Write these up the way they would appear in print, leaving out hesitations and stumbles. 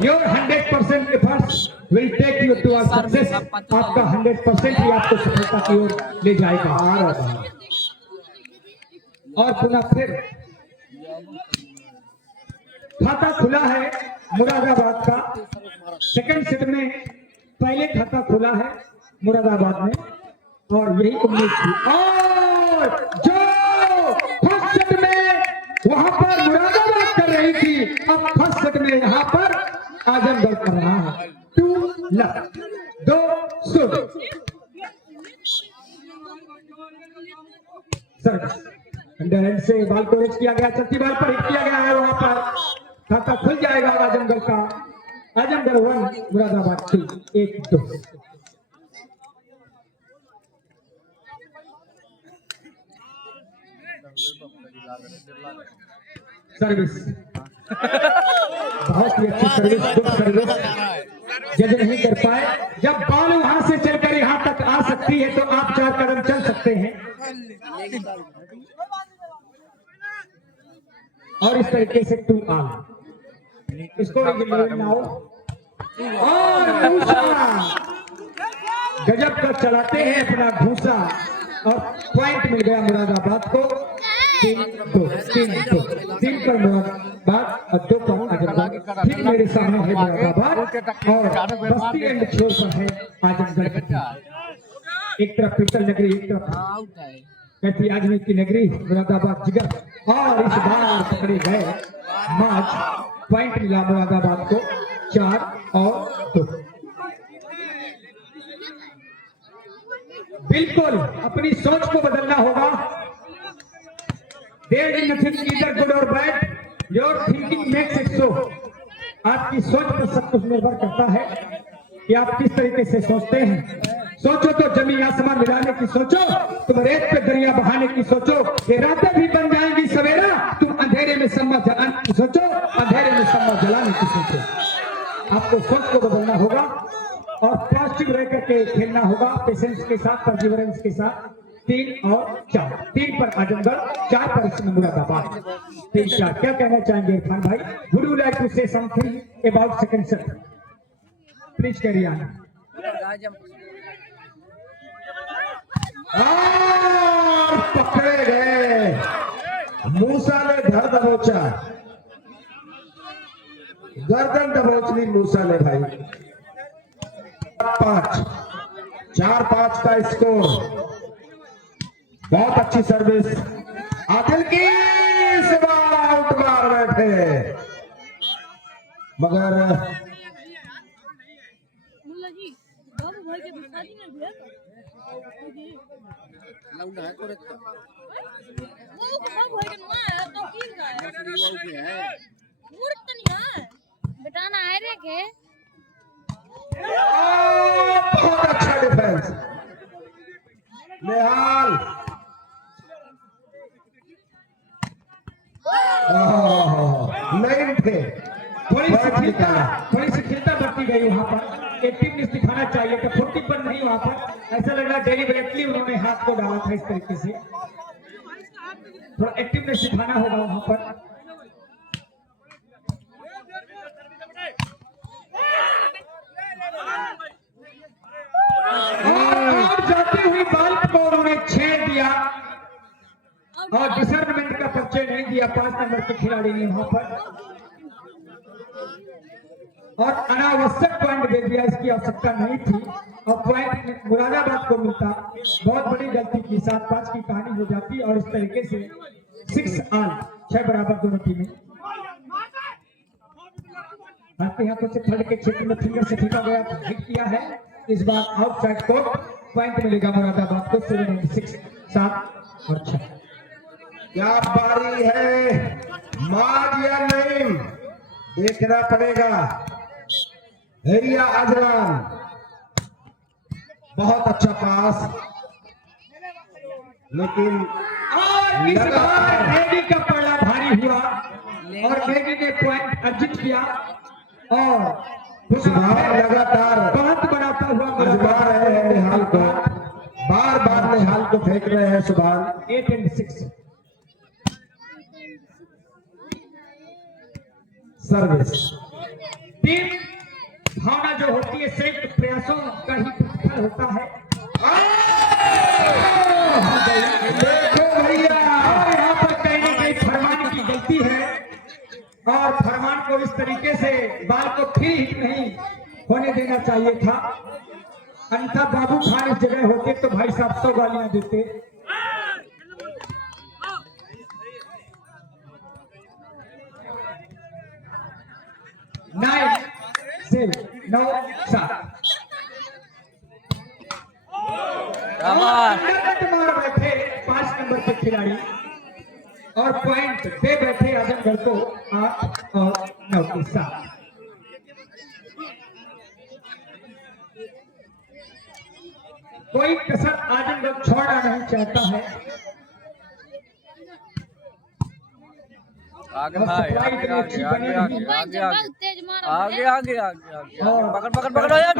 Your 100% efforts will take you to a success. आपका 100% ही आपको सफलता की ओर ले जाएगा। और पुनः फिर खाता खुला है मुरादाबाद का। सेकंड सेट में पहले खाता खुला है मुरादाबाद में और यही उम्मीद थी। और जो फर्स्ट सेट में वहां पर मुरादाबाद कर रही थी, अब फर्स्ट सेट में यहाँ पर आजमगढ़ कर रहा है। 2 लक 2 शुभ सर्विस अंडर से बाल को रेच किया गया, चलती बाल पर हिट किया गया है। वहां पर खाता खुल जाएगा आजमगढ़ का। आजमगढ़ 1 मुरादाबाद 2 1-2। सर्विस बहुत ही अच्छी सर्विस, गुड सर्विस जज नहीं कर पाए। जब बॉल वहां से चलकर यहां तक आ सकती है तो आप 4 कदम चल सकते हैं। और इस तरीके से 2 ऑल इसको और गजब का चलाते हैं अपना घूसा और पॉइंट मिल गया मुरादाबाद को। 3 पर मुरादाबाद और 2 पर आजमगढ़। ठीक मेरे सामने है मुरादाबाद और बस्ती एंड छोर पर है आजमगढ़। एक तरफ पीतल नगरी, एक तरफ कहती आजमी की नगरी मुरादाबाद जिगर। और इस बार पकड़े गए मैच, पॉइंट मिला मुरादाबाद को 4-2। बिल्कुल अपनी सोच को बदलना होगा। There is nothing either good or bad, your thinking makes it so. आपकी सोच पर सब कुछ निर्भर करता है कि आप किस तरीके से सोचते हैं। सोचो तो जमीन आसमान मिलाने की सोचो, तुम रेत पे दरिया बहाने की सोचो। ये रातें भी बन जाएंगी सवेरा, तुम अंधेरे में सम्मा जलाने की सोचो, अंधेरे में सम्मा जलाने की सोचो। आपको सोच को बदलना होगा और पॉजिटिव रह करके खेलना होगा, पेशेंस के साथ, परसिवरेंस के साथ। 3 और 4, 3 पर आजमगढ़, 4 पर मुरादाबाद। 3-4 क्या कहना चाहेंगे इरफान भाई? Would you like to say something about second set? Please carry on. पकड़े गए, मूसा ने धर दबोचा, गर्दन दबोच ली मूसा ने भाई। 4-5 का स्कोर। बहुत अच्छी सर्विस आदिल की, आउट मार बैठे मगर बेटाना है रे के। बहुत अच्छा डिफेंस निहाल। नहीं थे, थोड़ी सी खिलता बढ़ती गई वहां पर। एक्टिवनेस दिखाना चाहिए था, 40 पर नहीं। वहां पर ऐसा लग रहा डेलिबरेटली उन्होंने हाथ को डाला था इस तरीके से। थोड़ा एक्टिवनेस दिखाना होगा वहां पर। और जाती हुई बाल को उन्होंने छेड़ दिया और डिसर्नमेंट का परिचय नहीं दिया 5 नंबर के खिलाड़ी ने वहां पर, और अनावश्यक पॉइंट दे दिया। इसकी आवश्यकता नहीं थी और पॉइंट मुरादाबाद को मिलता। बहुत बड़ी गलती की, 7-5 की कहानी हो जाती और इस तरीके से 6 ऑल, 6 बराबर दोनों टीमें। हाथों हाथों से थर्ड के क्षेत्र में फिंगर से फेंका गया, हिट किया है। इस बार आउटसाइड कोर्ट, पॉइंट मिलेगा मुरादाबाद को। 7 और 6। क्या बारी है, मार या नहीं देखना पड़ेगा। एरिया आजरान, बहुत अच्छा पास, लेकिन इस बार नेगी का पल्ला भारी हुआ और नेगी ने पॉइंट अर्जित किया और लगातार बहुत बनाता हुआ आजमा रहे हैं निहाल को। बार बार निहाल को फेंक रहे हैं सुभान। 8 और 6 सर्विस टीम भावना जो होती है संयुक्त प्रयासों का ही प्रतिफल होता है। देखो भैया, यहाँ पर कहीं ना कहीं फरमान की गलती है और फरमान को इस तरीके से बाल को फिर हिट नहीं होने देना चाहिए था, अन्यथा बाबू खान इस जगह होते तो भाई साहब 100 गालियां देते। नाइन से 9-7 मार बैठे 5 नंबर के खिलाड़ी और पॉइंट दे बैठे आजमगढ़ को 8 और 9 के साथ। कोई कसर आजमगढ़ छोड़ना नहीं चाहता है। आगे भाई, आगे आगे आगे आगे आगे आगे आगे आगे पकड़ पकड़ पकड़ो यार।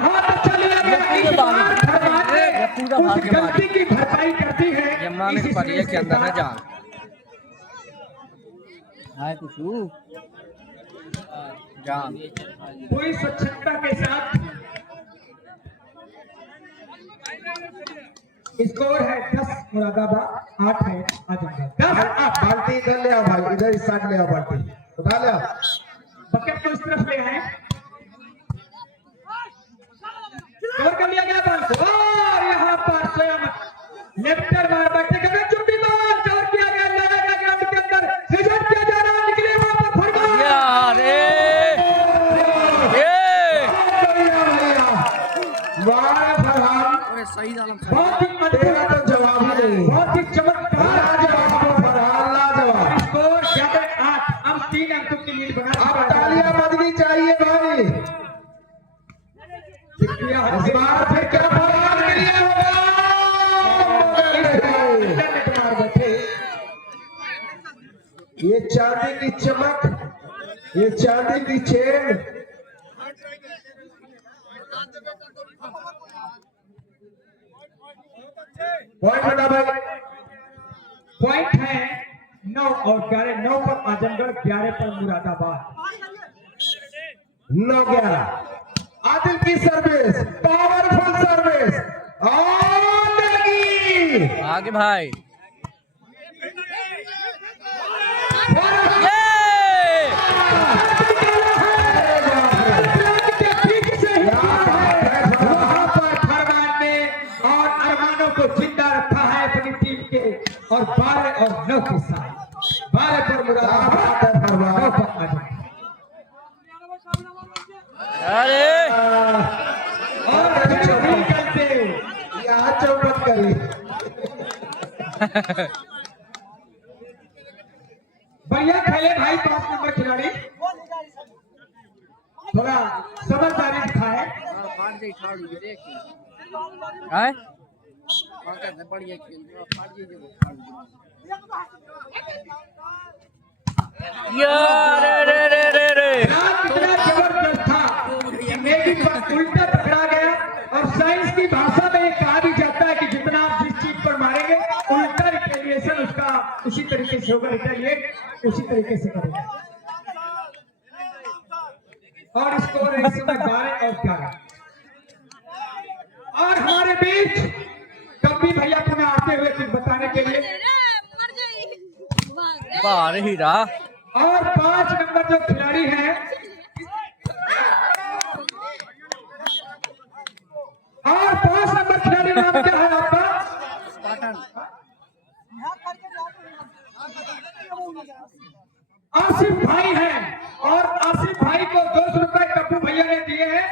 पूरा भाग के मारी की भरपाई करती है यमुना ने पड़ी के अंदर है जान है कुछ जान पूरी स्वच्छता के साथ स्कोर है 10 मुरादाबाद 8 है आजमगढ़। 10 बाल्टी इधर ले आओ भाई, इधर इस साइड ले आओ, बाल्टी उठा ले आओ, बकेट को इस तरफ ले आए। स्कोर कर लिया गया बॉल को और यहाँ पर स्वयं लेफ्टर मार बैठे गए चुप्पी बॉल कवर किया गया, लगाया गया ग्राउंड के अंदर, रिजल्ट किया जा रहा, निकले वहां पर फरमान यार वाह फरमान सही जालम बहुत ही तेरा तो जवाब है, बहुत ही चमत्कार जवाब फरमान, लाजवाब। स्कोर 8 हम 3 अंकों की लीड बना। अब तालियां बजनी चाहिए भाई, इस बार फिर क्या फरमान किया होगा। ये चांदी की चमक, ये चांदी की चेन, पॉइंट बता भाई। पॉइंट है 9 और 11, 9 पर आजमगढ़, 11 पर मुरादाबाद। 9-11 आदिल की सर्विस, पावरफुल सर्विस और लगी आगे भाई और 12 और 9 के साथ 12 पर मुरादाबाद, 9 पर आजमगढ़। अरे और निकलते यहाँ चौपट करी। बढ़िया खेले भाई 5 नंबर खिलाड़ी, थोड़ा समझदारी दिखाए। है यार रे रे रे रे कितना जबरदस्त था, उल्टा पकड़ा गया। और साइंस की भाषा में ये कहा भी जाता है कि जितना आप जिस चीज पर मारेंगे उल्टा रिटेलिएशन उसका उसी तरीके से होगा, रिटेलिएट उसी तरीके से करेगा। और स्कोर है इस समय 12 और 11। और हमारे बीच कभी भैया पुनः आते हुए कुछ बताने के लिए बाहर ही रहा। और 5 नंबर जो खिलाड़ी हैं और 5 नंबर खिलाड़ी नाम क्या है आपका? आसिफ भाई हैं और आसिफ भाई को 200 रुपए कप्पू भैया ने दिए हैं।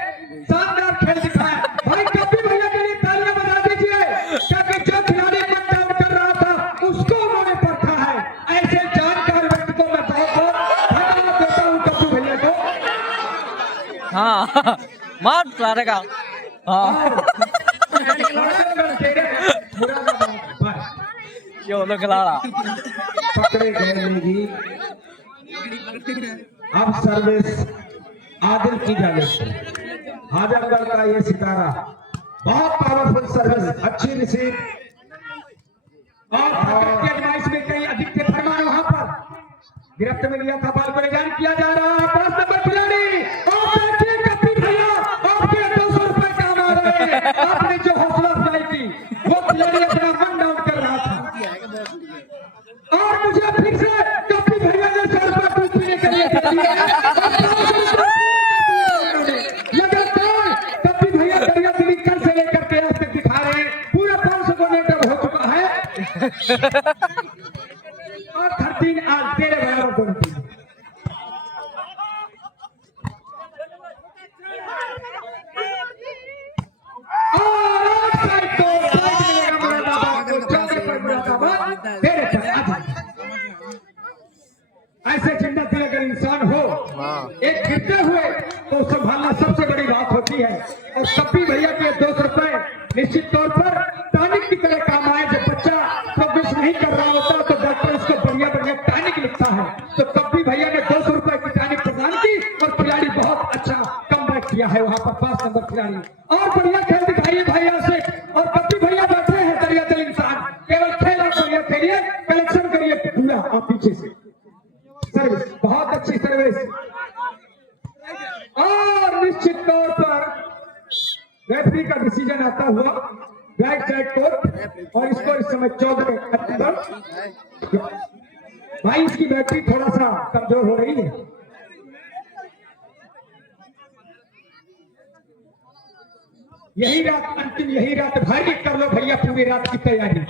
शानदार खेल दिखाया भाई, कप्पू भैया के लिए तालियां बजा दीजिए, क्योंकि जो खिलाड़ी कट डाउन कर रहा था उसको उन्होंने परखा है। ऐसे जानकार व्यक्ति को मैं बहुत धन्यवाद देता हूँ कप्पू भैया को। हाँ मार सारे का यो लोग खिलाड़ा पकड़े गए लेगी। अब सर्विस आदिल की जानिब, आजमगढ़ का ये सितारा, बहुत पावरफुल सर्विस, अच्छी रिसीव। और एडवाइस में कई अधिक थे फरमान, वहां पर गिरफ्त में लिया था, बॉल को निजान किया जा रहा है। 5 नंबर खिलाड़ी और 13 आज तेरे बराबर दोनों टीम। ऐसे चिंता से अगर इंसान हो एक गिरते हुए तो संभालना सबसे बड़ी बात होती है। और कभी भैया के 200 रुपए निश्चित तौर पर टॉनिक की तरह काम आए। जब बच्चा प्रोग्रेस नहीं कर रहा होता तो डॉक्टर उसको बढ़िया बढ़िया टॉनिक लिखता है। तो कभी भैया ने 200 रुपए की टॉनिक प्रदान की और खिलाड़ी बहुत अच्छा कमबैक किया है वहां पर 5 नंबर खिलाड़ी। और बढ़िया खेल दिखाइए भैया से। और कभी भैया बैठे हैं दरिया दिल इंसान, केवल खेल और बढ़िया खेलिए, कलेक्शन करिए पूरा आप पीछे से। सर्विस बहुत अच्छी सर्विस। और निश्चित तौर पर रेफरी का डिसीजन आता हुआ बैक साइड कोर्ट। और इसको इस समय 14 अक्टूबर। भाई इसकी बैटरी थोड़ा सा कमजोर हो रही है। यही रात अंतिम, यही रात भारी कर लो भैया पूरी रात की तैयारी।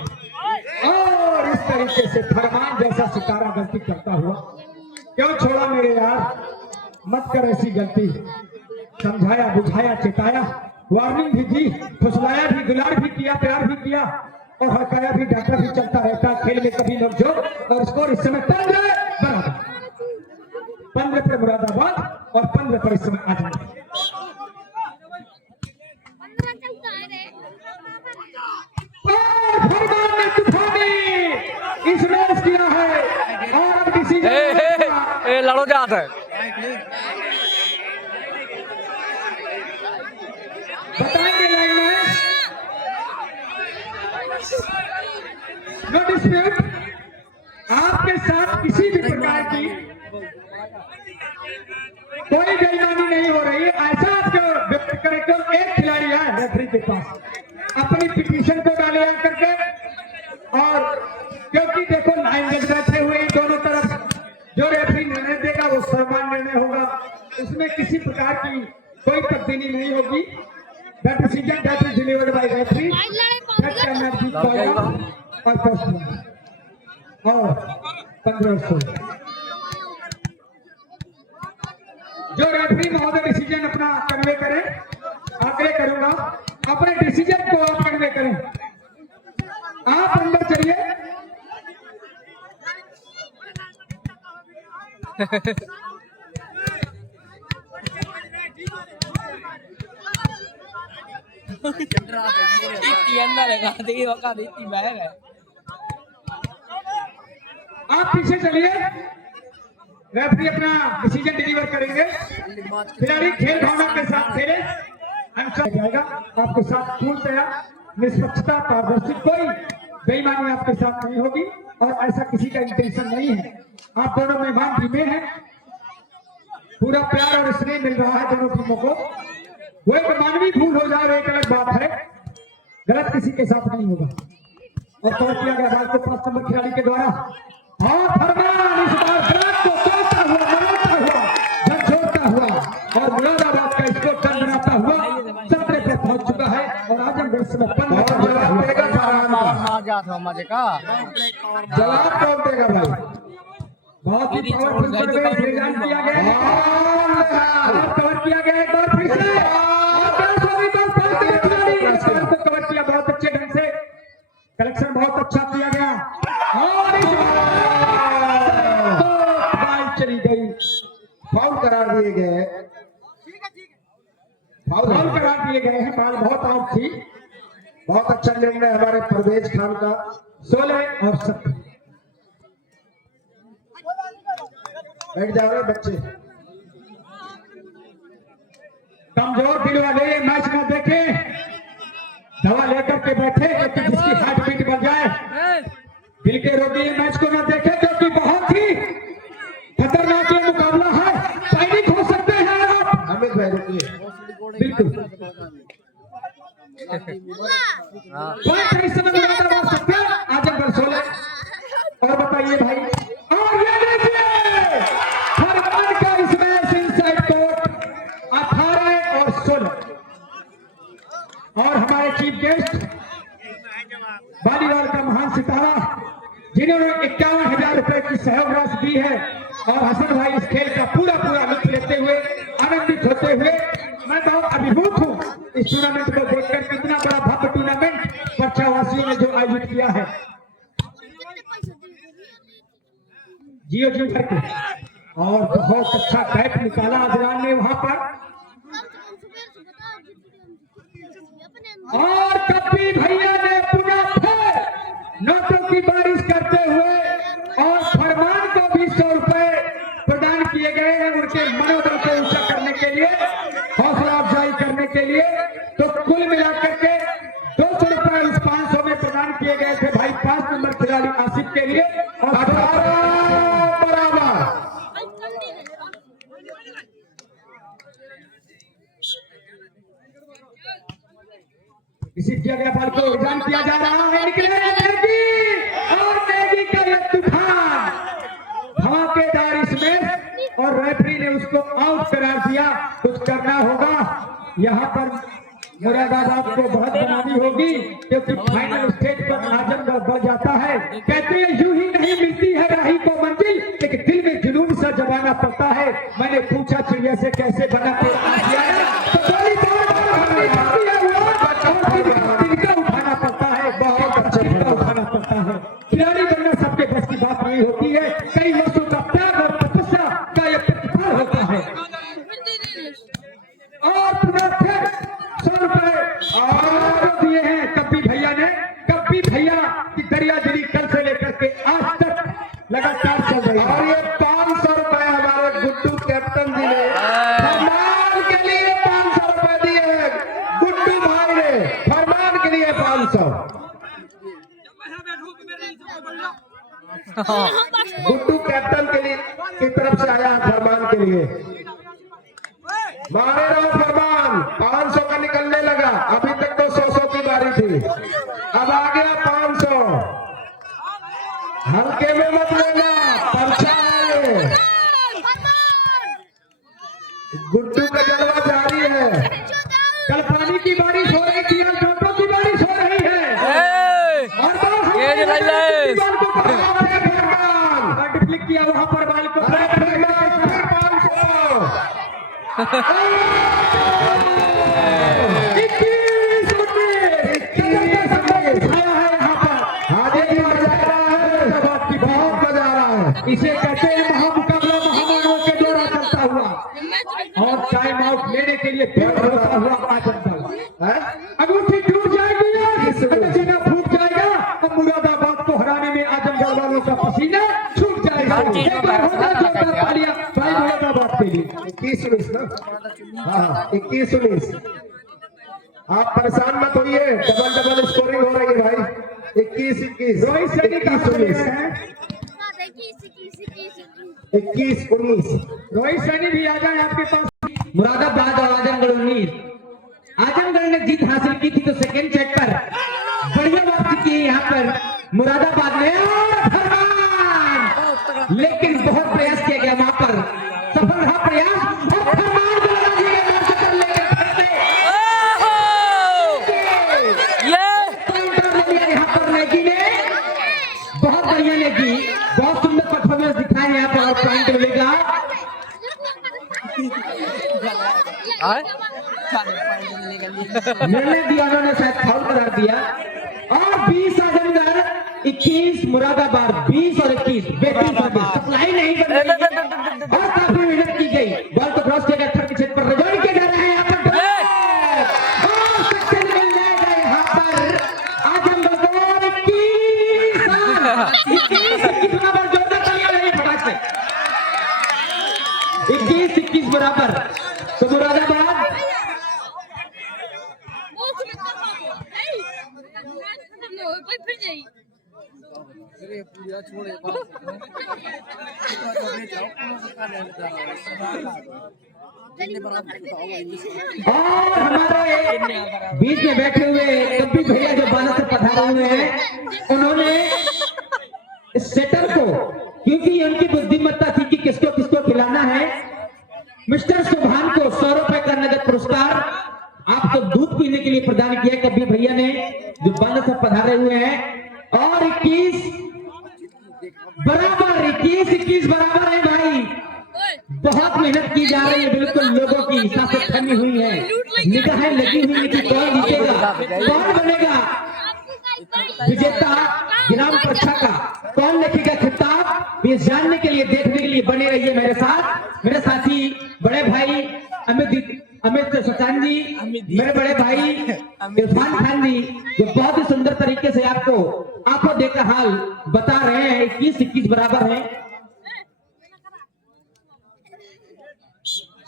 और इस तरीके से फरमान जैसा सितारा गलती करता हुआ, क्यों छोड़ा मेरे यार, मत कर ऐसी गलती। समझाया बुझाया चेताया, वार्निंग भी दी, फुसलाया भी, दुलार भी किया, प्यार भी किया और हड़काया भी, डांटा भी चलता रहता है खेल में कभी नोकझोंक। और स्कोर इस समय 15 बराबर, 15 पर मुरादाबाद और 15 पर इस समय आजमगढ़। फरमान ने तूफानी इस मैच किया है और अब डिसीजन लड़ो जाता है। बताएंगे लाइन में नो डिस्प्यूट। आपके साथ किसी भी प्रकार की कोई बेईमानी नहीं हो रही है। ऐसा आपको व्यक्त करें कि एक खिलाड़ी है रेफरी के पास, अपनी पिटीशन को डाले करके। और क्योंकि देखो लाइन में बैठे हुए दोनों तरफ, जो रेफरी निर्णय देगा वो सर्वमान्य निर्णय होगा, उसमें किसी प्रकार की कोई तब्दीली नहीं होगी। That decision that is delivered by referee that cannot be called or postponed। और 1500 जो रेफरी महोदय डिसीजन अपना कन्वे करें, आग्रह करूंगा अपने डिसीजन को आप कन्वे करें। आप अंदर चलिए। आप पीछे चलिए, रेफरी अपना डिसीजन डिलीवर करेंगे। खिलाड़ी खेल भावना के साथ खेले, जाएगा आपके साथ पूर्णतया निष्पक्षता पारदर्शी, कोई बेईमानी आपके साथ नहीं होगी और ऐसा किसी का इंटेंशन नहीं है। आप दोनों मेहमान टीमें हैं, पूरा प्यार और स्नेह मिल रहा है दोनों टीमों को। वो एक मानवीय भूल हो जाए एक अलग बात है, गलत किसी के साथ नहीं होगा। और कवर किया गया बाल को 5 नंबर खिलाड़ी के द्वारा। और फरमान इस बार ग्राफ को तोड़ता हुआ, मनाता हुआ, झकझोरता हुआ और मुरादाबाद का स्कोर टर्न बनाता हुआ 17 पे पहुंच चुका है। और आजमगढ़ से 15 जवाब देगा जवाब कौन देगा भाई। बहुत ही पावरफुल सर्विस डिजाइन किया गया है, कवर किया गया एक बार फिर से। कवर किया बहुत अच्छे ढंग से, कलेक्शन बहुत अच्छा किया गया। और इस बार चली गई, फाउल करार दिए गए, फाउल करार दिए गए हैं। बाल बहुत आउट थी। बहुत अच्छा निर्णय हमारे परवेज खान का। 16 और 17 बैठ जाओ रे बच्चे। कमजोर दिल वाले ये मैच न देखे, दवा लेकर के बैठे क्योंकि जिसकी हार्ट बीट बढ़ जाए। दिल के रोगी ये मैच को न देखे क्योंकि बहुत ही खतरनाक ये मुकाबला है, पैनिक हो सकते हैं आप। अमित भाई रुकिए। बिल्कुल इस समय मुरादाबाद 17 आजमगढ़ 16। और बताइए भाई, और ये देखिए फरमान का इस मैच इनसाइड कोर्ट 18 और 16। और हमारे चीफ गेस्ट वॉलीबॉल का महान सितारा और हसन भाई इस खेल का पूरा लुत्फ लेते हुए, आनंदित होते हुए, मैं बहुत अभिभूत हूँ इस टूर्नामेंट को देखकर। कितना बड़ा भव्य टूर्नामेंट पर्चावासियों ने जो आयोजित किया है, जियो जियो करके, और बहुत अच्छा कैच निकाला अजरान ने वहां पर। और कभी भैया ने पुनः फिर नोटों की बारिश करते हुए और फरमान को भी 100 रुपए प्रदान किए गए हैं उनके मनोबल को ऊंचा करने के लिए, हौसला अफजाई करने के लिए। तो कुल मिलाकर के 200 रुपए इस 500 में प्रदान किए गए थे भाई 5 नंबर खिलाड़ी आसिफ के लिए। और 18 बराबर। इसी किया गया बॉल को रिटर्न किया जा रहा है, निकले नेगी और नेगी का ये तूफान धमाकेदार इसमें, और रेफरी ने उसको आउट करार दिया। कुछ करना होगा यहाँ पर, मुरादाबाद को बहुत बनानी होगी, क्योंकि फाइनल स्टेज पर आजमगढ़ बढ़ जाता है। कहते हैं यूं ही नहीं मिलती है राही को मंजिल, लेकिन दिल में जुनून सा जमाना पड़ता है। मैंने पूछा चिड़िया से कैसे बना तो उठाना पड़ता है, बहुत अच्छा उठाना पड़ता है। खिलाड़ी बनना सबके बस की बात नहीं होती है, कई वर्षों का त्याग और तपस्या का यह प्रतिफल होता है। और पुनः फिर 100 रुपए और दिए हैं कब्बी भैया ने। कब्बी भैया की दरियादिली कल से लेकर के आज तक लगातार चल रही है। और ये 500 रुपए हमारे गुड्डू कैप्टन जी ने फरमान के लिए 500 रुपए दिए। गुड्डू भाई ने फरमान के लिए 500। गुड्डू कैप्टन के लिए की तरफ से आया फरमान के लिए। मारे रहो फरमान, 500 का निकलने लगा। अभी तक तो 100 की बारी थी, अब आ गया 500। हल्के में मत लेना, पर्चा है। गुड्डू का जलवा जारी है। कल पानी की बारिश हो रही थी, आज नोटों की बारिश हो रही है। और डिप्लिक किया वहां पर बाल को 21 इसे कहते हैं महामुकाबला महामानवों के द्वारा चलता हुआ, और टाइम आउट लेने के लिए पेड़ होता हुआ आजमगढ़ अंगूठी टूट जाएगी, पसीना फूट जाएगा, और मुरादाबाद को हराने में आजमगढ़ वालों का पसीना छूट जाएगा। एक बार होगा जोरदार तालियां भाई मुरादाबाद के लिए। 21-19 ना, हाँ 21-19। आप परेशान मत होइए, डबल स्कोरिंग हो रही है भाई। 21-21 रोहित सैनी का 21-19। रोहित सैनी भी आ जाए आपके पास। मुरादाबाद और आजमगढ़ 19। आजमगढ़ ने जीत हासिल की थी तो सेकंड सेट पर बढ़िया वापसी की यहाँ पर मुरादाबाद ने, लेकिन बहुत प्रयास किया गया वहां पर, सफल रहा प्रयास। और फरमान को लगा दिया गया मार्च कर लेकर यहाँ पर नेगी ने बहुत बढ़िया नेगी, बहुत सुंदर परफॉर्मेंस दिखाए यहाँ पर, और पॉइंट मिलेगा। निर्णय दिया उन्होंने, शायद फाउल करार दिया। और 20 आजमगढ़ 21 मुरादाबाद, 20 और 21 बेहतरीन सप्लाई नहीं कर रही है और काफी मेहनत की गई। बॉल को क्रॉस किया गया, थर्ड के छेद पर रजौड़ी किया जा रहा है यहाँ पर, और सक्सेस मिल जाएगा यहाँ पर आजमगढ़ को। 21 बराबर, जोरदार तालियां लगी फटाक से। 21-21 बराबर। तो मुरादाबाद और हमारे बीच में बैठे हुए कब्बी भैया जो बाला से पधारे हुए हैं, उन्होंने सेटर को, क्योंकि उनकी बुद्धिमत्ता थी कि किसको किसको खिलाना है, मिस्टर सुभान को 100 रुपए का नगद पुरस्कार आपको दूध पीने के लिए प्रदान किया कब्बी भैया ने, जो बाला से पधारे हुए हैं। और 21 बराबर, 21-21 बराबर है भाई। बहुत मेहनत की जा रही है, बिल्कुल लोगों की सांसें थमी हुई है, निगाहें लगी हुई है कि कौन जीतेगा, कौन बनेगा विजेता ग्राम परीक्षा का, कौन लिखेगा खिताब। ये जानने के लिए, देखने के लिए बने रहिए मेरे साथ। मेरे साथी बड़े भाई अमित सुचान जी, मेरे बड़े भाई इरफान खान जी, जो बहुत ही सुंदर तरीके से आपको आंखों देखकर हाल बता रहे हैं। 21-21 बराबर है।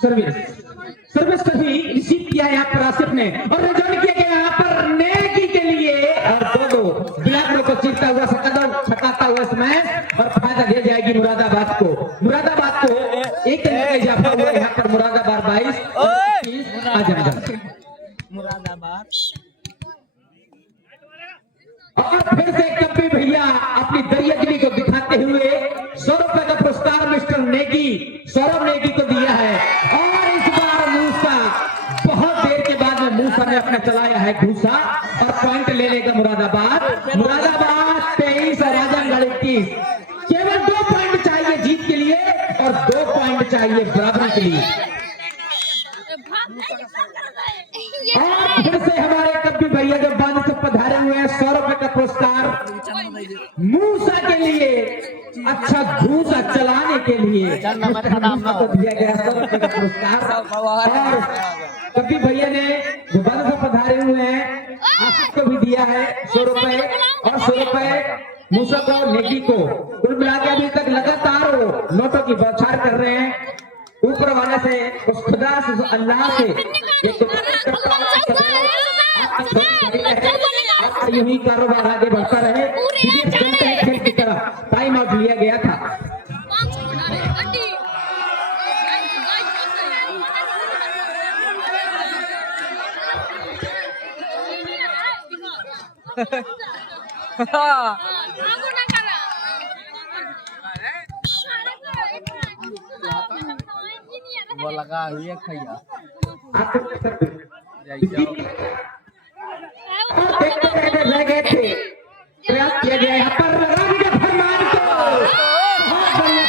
सर्विस कभी रिसीव किया है यहाँ पर आसिफ ने, और रिजल्ट किया गया यहाँ पर नेकी के लिए, और दो ब्लैक को चीरता हुआ छकाता हुआ स्मैश, और फायदा दे जाएगी मुरादाबाद को। मुरादाबाद को एक तरीके इजाफा हुआ यहाँ पर। मुरादाबाद 22 आजमगढ़ मुरादाबाद। और फिर से कभी भैया अपनी दरियागिरी को दिखाते हुए 100 रुपए का पुरस्कार मिस्टर नेगी, सौरभ नेगी को दिया है। और इस बार मूसा, बहुत देर के बाद में मूसा ने अपना चलाया है घूसा, और पॉइंट ले लेगा मुरादाबाद। मुरादाबाद 23 और आजमगढ़ 21। केवल 2 पॉइंट चाहिए जीत के लिए, और 2 पॉइंट चाहिए बराबरी के लिए। और फिर से हमारे कभी भैया जो बांध से पधारे हुए हैं 100 रुपए का पुरस्कार मूसा के लिए, अच्छा घूसा चलाने के लिए मूसा को दिया गया 100 रुपए का पुरस्कार। और कभी भैया ने जो बांध से पधारे हुए हैं आसिफ को भी दिया है 100 रुपए, और 100 रुपए मूसा को, नेकी को। कुल मिला के अभी तक लगातार वो नोटों की बौछार कर रहे हैं। ऊपर वाले से, उस खुदा से, उस अल्लाह से यूं ही कारोबार आगे बढ़ता रहे। खेल की तरफ टाइम आउट लिया गया था। वो लगा ये खैया रह गए थे, प्रयास किया गया यहाँ पर रंग फरमान को। बहुत बढ़िया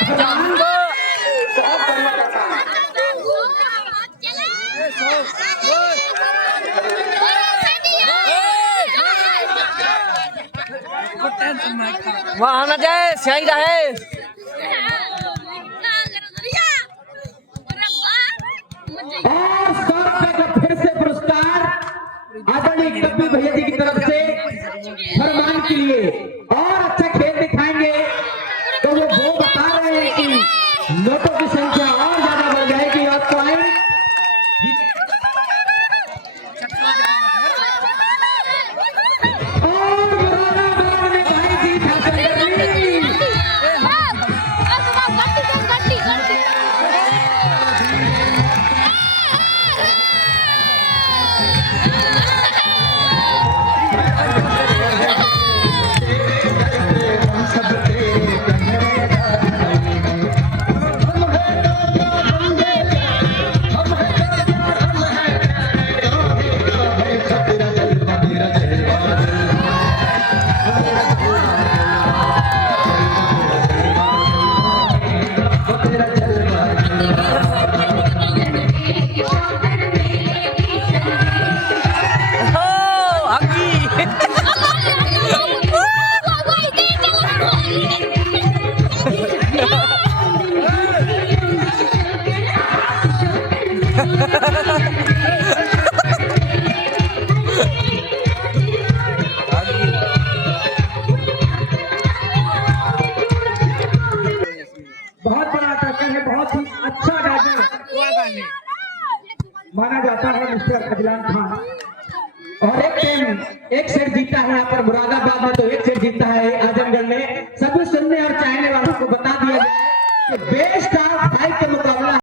वहाँ न जाए, सही रहे। और 100 रुपए का फिर से पुरस्कार आदरणीय कब्बी भैया जी की तरफ से फरमान के लिए। और अच्छा खेल दिखाएंगे तो वो बता रहे हैं कि नोटों की संख्या और ज्यादा बढ़ जाएगी, और पॉइंट बहुत बड़ा टक्कर है, बहुत ही अच्छा डैगर माना जाता है मिस्टर अजलान खान। और एक सेट जीता है यहाँ पर मुरादाबाद में, तो एक सेट जीता है आजमगढ़ में। सभी सुनने और चाहने वालों को बता दिया जाए कि बेस्ट